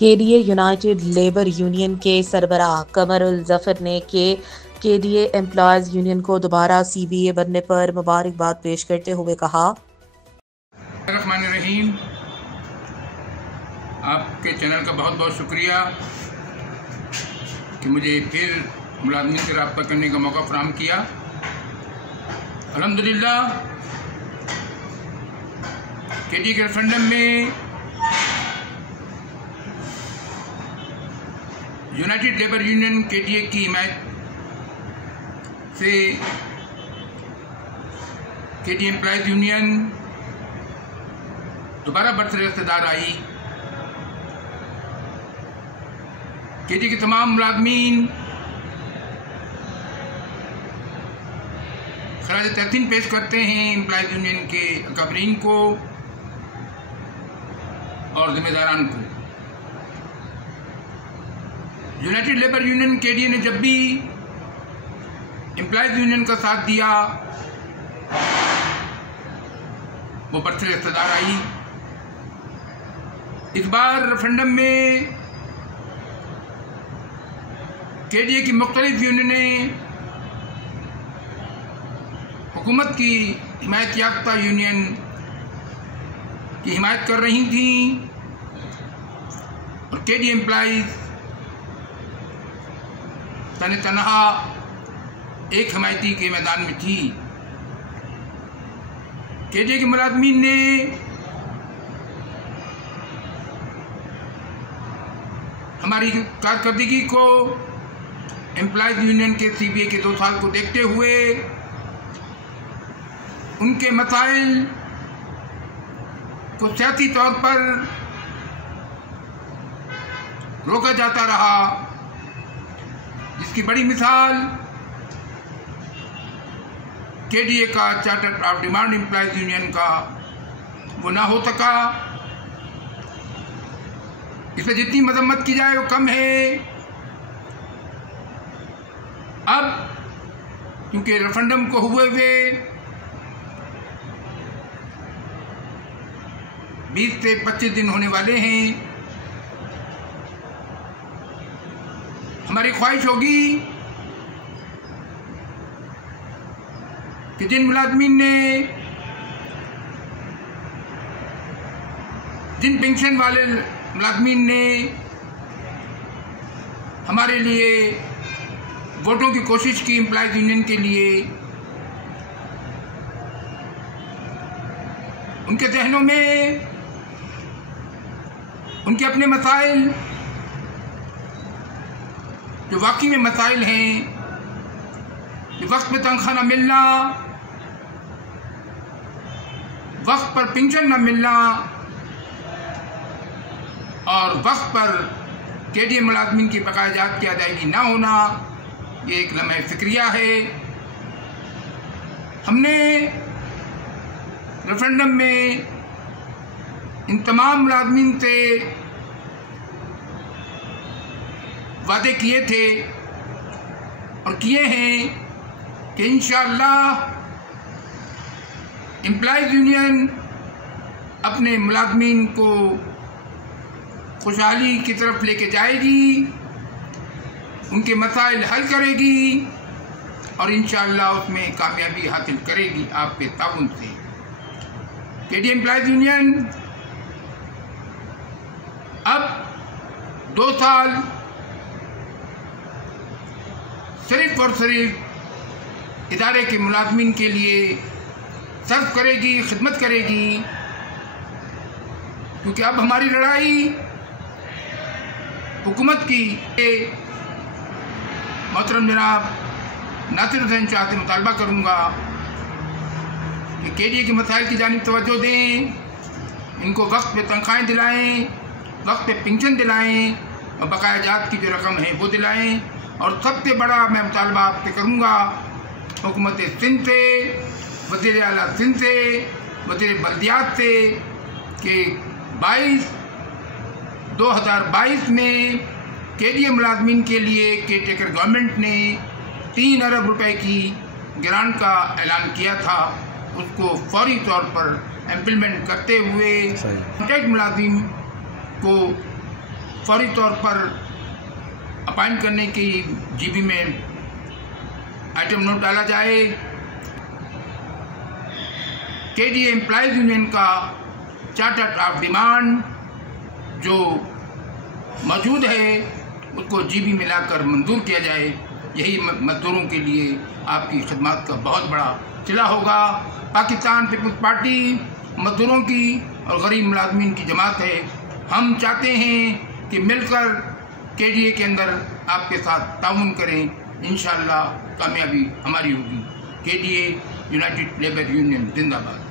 KDA United labour union के सरबराह कमरुल जफर ने KDA employees union को दोबारा सीबीए बनने पर मुबारकबाद पेश करते हुए कहा, रहीम, आपके चैनल का बहुत बहुत शुक्रिया कि मुझे फिर मुलाजमीन से रब्ता करने का मौका फराहम किया। अल्हम्दुलिल्लाह केडीए के रेफरेंडम में यूनाइटेड लेबर यूनियन केडीए की हिमायत से केडीए एम्प्लॉयज यूनियन दोबारा बरसर इक़्तिदार आई। केडीए के तमाम मुलाजमीन खराज तहसीन पेश करते हैं एम्प्लॉयज यूनियन के अकाबरीन को और जिम्मेदारान को। यूनाइटेड लेबर यूनियन केडीए ने जब भी एम्प्लॉयज यूनियन का साथ दिया वो बरसर इक़्तिदार आई। इस बार रेफरेंडम में केडीए की मुख्तलिफ यूनियनें हुकूमत की हिमायत याफ्ता यूनियन की हिमायत कर रही थी और केडीए एम्प्लॉयज तनहा एक हिमायती के मैदान में थी। केडीए के मुलाजमीन ने हमारी कारकर्दगी को एम्प्लॉयज यूनियन के सीबीए के 2 साल को देखते हुए उनके मसाइल को सियासी तौर पर रोका जाता रहा, जिसकी बड़ी मिसाल केडीए का charter of demand employees union का वो ना हो सका। इसे जितनी मजम्मत की जाए वो कम है। अब क्योंकि रेफरेंडम को हुए हुए 20 से 25 दिन होने वाले हैं, हमारी ख्वाहिश होगी कि जिन मुलाजमीन ने जिन पेंशन वाले मुलाजमीन ने हमारे लिए वोटों की कोशिश की एम्प्लॉयज यूनियन के लिए, उनके जहनों में उनके अपने मसाइल जो वाकई में मसाइल हैं, कि वक्त पे तनख्वाह न मिलना, वक्त पर पेंशन न मिलना और वक्त पर केडीए मुलाजमीन की बकाया जात की अदायगी ना होना, ये एक लम्हे फिक्रिया है। हमने रेफरेंडम में इन तमाम मुलाजमीन से वादे किए थे और किए हैं कि इंशाअल्लाह एम्प्लॉयज यूनियन अपने मुलाजमीन को खुशहाली की तरफ लेके जाएगी, उनके मसाइल हल करेगी और इंशाअल्लाह उसमें कामयाबी हासिल करेगी आपके ताउन से। केडीए एम्प्लॉयज यूनियन अब 2 साल सिर्फ और सिर्फ इदारे के मुलाजमीन के लिए सर्व करेगी, खिदमत करेगी, क्योंकि अब हमारी लड़ाई हुकूमत की। मोहतरम जनाब नासिर हुसैन शाह से मुतालबा करूँगा कि केडीए के मसाइल की जानिब तवज्जो दें, इनको वक्त पे तनख्वाहें दिलाएं, वक्त पे पेंशन दिलाएं और बकाया जात की जो रकम है वो दिलाएं। और सबसे बड़ा मैं मुतालबा आपसे करूँगा हुकूमत सिंध से, वज़ीर आला सिंध से, वज़ीर बल्दियात से कि 2022 में केडीए मुलाजमीन के लिए केयरटेकर गवर्नमेंट ने 3 अरब रुपए की ग्रांट का ऐलान किया था, उसको फौरी तौर पर इम्प्लीमेंट करते हुए कॉन्ट्रैक्ट मुलाजिम को फौरी तौर पर अपॉइंट करने की जीबी में आइटम नोट डाला जाए। केडीए एम्प्लॉयज यूनियन का चार्टर ऑफ डिमांड जो मौजूद है उसको जीबी मिलाकर मंजूर किया जाए। यही मजदूरों के लिए आपकी खिदमत का बहुत बड़ा सिला होगा। पाकिस्तान पीपल्स पार्टी मजदूरों की और गरीब मुलाजमीन की जमात है। हम चाहते हैं कि मिलकर केडीए के अंदर आपके साथ ताउन करें। इंशाअल्लाह कामयाबी हमारी होगी। केडीए यूनाइटेड लेबर यूनियन जिंदाबाद।